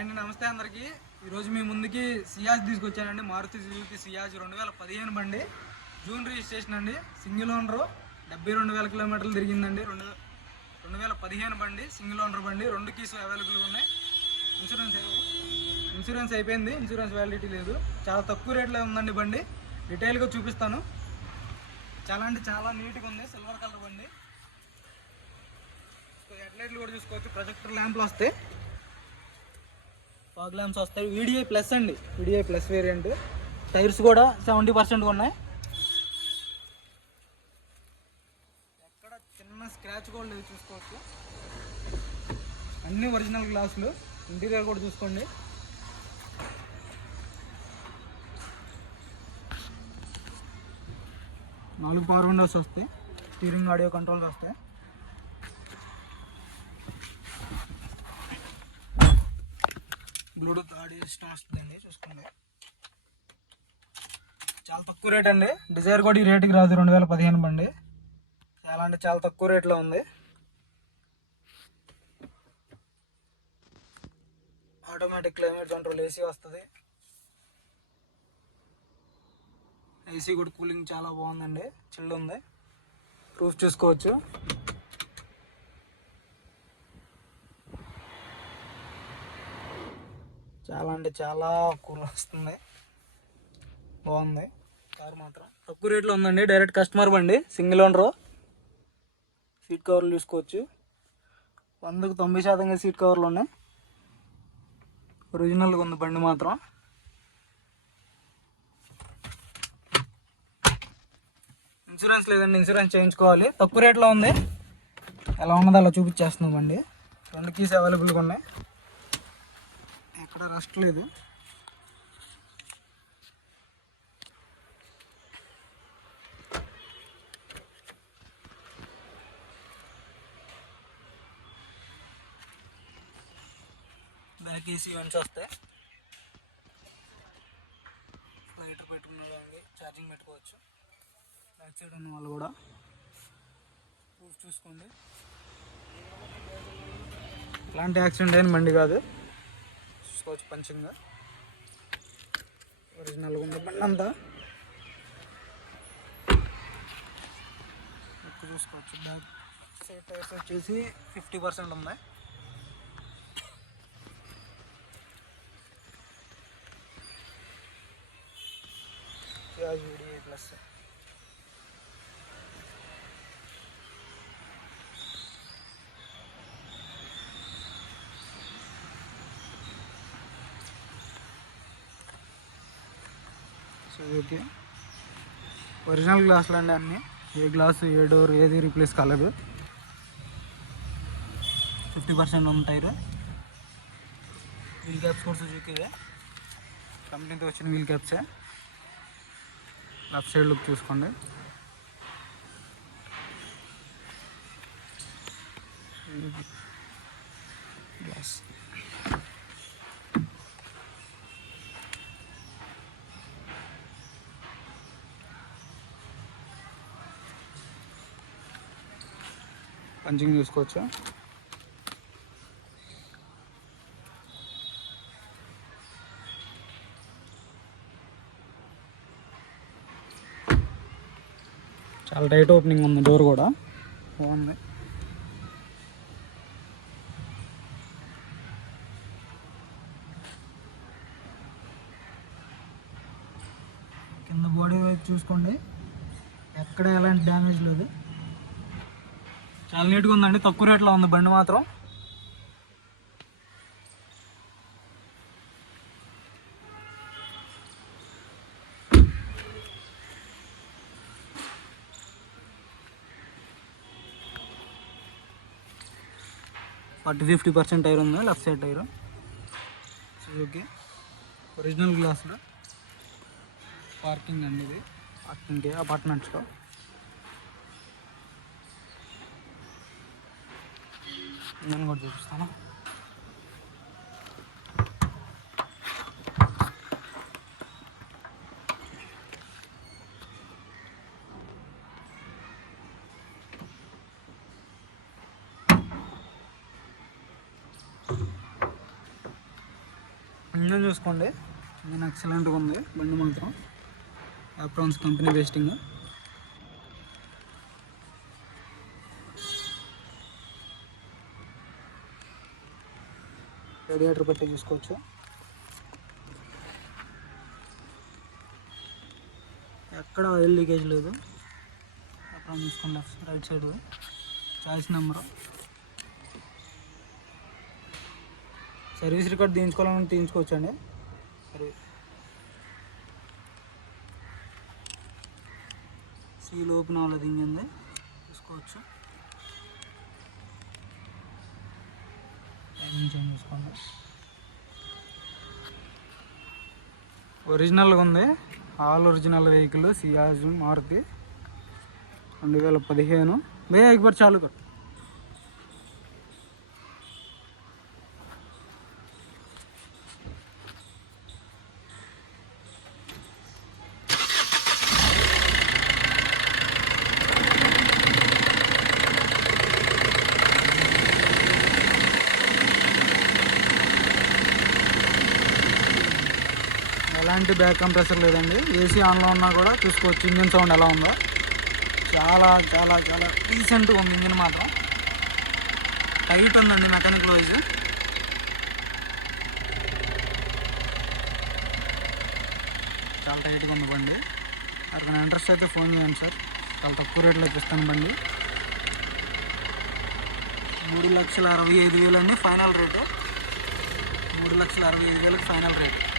And నమస్తే అందరికీ. ఈరోజు మీ ముందుకి సియాజ్ తీసుకొచ్చానండి. మారుతి సుజుకి సియాజ్ రెండు వేల పదిహేను బండి. జూన్ రిజిస్ట్రేషన్ అండి. సింగిల్ ఓనర్ డెబ్బై రెండు వేల కిలోమీటర్లు తిరిగిందండి. రెండు రెండు వేల పదిహేను బండి సింగిల్ ఓనర్ బండి. రెండు కీసు అవైలబుల్గా ఉన్నాయి. ఇన్సూరెన్స్ ఇన్సూరెన్స్ అయిపోయింది. ఇన్సూరెన్స్ వ్యాలిడిటీ లేదు. చాలా తక్కువ రేట్లో ఉందండి బండి. డీటెయిల్గా చూపిస్తాను. చాలా అంటే చాలా నీట్గా ఉంది. సిల్వర్ కలర్ బండి. హెడ్లైట్లు కూడా చూసుకోవచ్చు. ప్రొజెక్టర్ ల్యాంప్లు వస్తాయి. ఫాగ్ ల్యాంప్స్ వస్తాయి. వీడిఐ ప్లస్ అండి. వీడిఐ ప్లస్ వేరియంట్ టైర్స్ కూడా సెవెంటీ పర్సెంట్ ఉన్నాయి ఎక్కడ చిన్న స్క్రాచ్ కూడా లేదు చూసుకోవచ్చు. అన్ని ఒరిజినల్ గ్లాసులు ఇంటీరియర్ కూడా చూసుకోండి. నాలుగు పవర్ విండోస్ వస్తాయి. స్టీరింగ్ ఆడియో కంట్రోల్స్ వస్తాయి. బ్లూటూత్ ఆడియో సిస్టమ్ వస్తుందండి చూసుకోండి చాలా తక్కువ రేట్ అండి. డిజైర్ కూడా ఈ రేటుకి రాదు రెండు వేల పదిహేను బండి. చాలా అంటే చాలా తక్కువ రేట్లో ఉంది. ఆటోమేటిక్ క్లైమేట్ కంట్రోల్ ఏసీ వస్తుంది. ఏసీ కూడా కూలింగ్ చాలా బాగుందండి. చిల్లు ఉంది. ప్రూఫ్ చూసుకోవచ్చు. చాలా అంటే చాలా కూల్ వస్తుంది. బాగుంది. కార్ మాత్రం తక్కువ రేట్లో ఉందండి. డైరెక్ట్ కస్టమర్ బండి సింగిల్ ఓనర్. సీట్ కవర్లు చూసుకోవచ్చు. వందకు తొంభై శాతంగా సీట్ కవర్లు ఉన్నాయి. ఒరిజినల్గా ఉంది బండి మాత్రం. ఇన్సూరెన్స్ లేదండి. ఇన్సూరెన్స్ చేయించుకోవాలి. తక్కువ రేట్లో ఉంది. ఎలా ఉన్నదో అలా చూపించేస్తున్నాం బండి. రెండు కీస్ అవైలబుల్గా ఉన్నాయి. ఎక్కడ రస్ట్ లేదు. బ్యాక్ ఏసీ వన్స్ వస్తాయి లైటర్ పెట్టుకున్న వాళ్ళకి ఛార్జింగ్ పెట్టుకోవచ్చు. బ్యాక్ సైడ్ ఉన్న వాళ్ళు కూడా ప్రూఫ్ చూసుకోండి. ఎలాంటి యాక్సిడెంట్ అయిన బండి కాదు. చూసుకోవచ్చు పంచంగా. ఒరిజినల్గా ఉంది. బండి అంతా. చూసుకోవచ్చు. బ్యాక్ సైడ్ టైర్స్ వచ్చేసి ఫిఫ్టీ పర్సెంట్ ఉన్నాయి. Plus okay. ఒరిజినల్ గ్లాసులు అండి అన్నీ. ఏ గ్లాసు ఏ డోర్ ఏది రీప్లేస్ కాలేదు. ఫిఫ్టీ పర్సెంట్ ఉంటాయి వీల్ క్యాప్స్ కూడా సుజుకి కంపెనీతో వచ్చిన వీల్ క్యాప్సే లెఫ్ట్ సైడ్ లుక్ చూసుకోండి. గ్లాస్ పంచింగ్ చూసుకోవచ్చు? చాలా టైట్ ఓపెనింగ్ ఉంది డోర్ కూడా. బాగుంది. కింద బాడీ వైపు చూసుకోండి. ఎక్కడ ఎలాంటి డ్యామేజ్ లేదు. చాలా నీట్గా ఉందండి. తక్కువ రేట్లో ఉంది బండి మాత్రం. ఫార్టీ ఫిఫ్టీ పర్సెంట్ టైర్ ఉంది. Left side tyre. Okay. Original గ్లాసులు. పార్కింగ్ అండి ఇది. పార్కింగ్ అపార్ట్మెంట్స్లో. నేను కూడా చూపిస్తాను. ఇంజన్ చూసుకోండి. ఇంజన్ ఎక్సలెంట్గా ఉంది బండి మాత్రం. Aprons company బెస్టింగ్. రేడియేటర్ పెట్టి చూసుకోవచ్చు. ఎక్కడ ఆయిల్ లీకేజ్ లేదు. అక్కడ చూసుకోండి right side. Choice number. Service record తీయించుకోవాలని తీయించుకోవచ్చు అండి సర్వీస్ సీల్ ఓపెన్ అవ్వలేదు ఇంకేంది చూసుకోవచ్చు. డిజైన్ చూసుకోండి. ఒరిజినల్గా ఉంది. All original vehicle Ciaz Maruti రెండు వేల పదిహేను. మే ఎక్బర్ చాలు. ఎలాంటి బ్యాక్ కంప్రెసర్ లేదండి. ఏసీ ఆన్లో ఉన్నా కూడా చూసుకోవచ్చు. ఇంజిన్ సౌండ్ ఎలా ఉందో. చాలా చాలా చాలా రీసెంట్గా ఉంది ఇంజిన్ మాత్రం. టైట్ ఉందండి మెకానిక్ వైజ్. చాలా టైట్గా ఉంది బండి. అక్కడ ఇంట్రెస్ట్ అయితే ఫోన్ చేయండి సార్. చాలా తక్కువ రేట్లో ఇప్పిస్తాను బండి. మూడు లక్షల అరవై ఐదు వేలు అండి ఫైనల్ రేటు మూడు లక్షల అరవై ఐదు వేలకు ఫైనల్ రేటు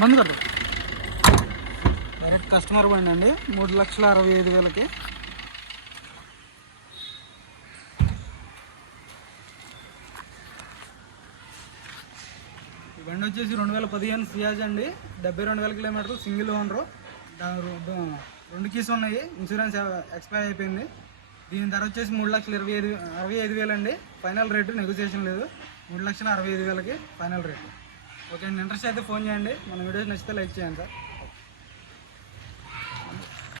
బంద్ కదా డైరెక్ట్ కస్టమర్ బండి అండి మూడు లక్షల అరవై ఐదు వేలకి. బండి వచ్చేసి రెండు వేల పదిహేను సియాజ్ అండి. డెబ్బై రెండు వేల కిలోమీటర్లు సింగిల్ ఓనరు. రెండు కీస్ ఉన్నాయి. ఇన్సూరెన్స్ ఎక్స్పైర్ అయిపోయింది. దీని ధర వచ్చేసి మూడు లక్షల ఇరవై ఐదు అరవై ఐదు వేలు అండి ఫైనల్ రేటు నెగోసియేషన్ లేదు. మూడు లక్షల అరవై ఐదు వేలకి ఫైనల్ రేటు ఓకే అండి ఇంట్రెస్ట్ అయితే ఫోన్ చేయండి. మన వీడియోస్ నచ్చితే లైక్ చేయండి సార్.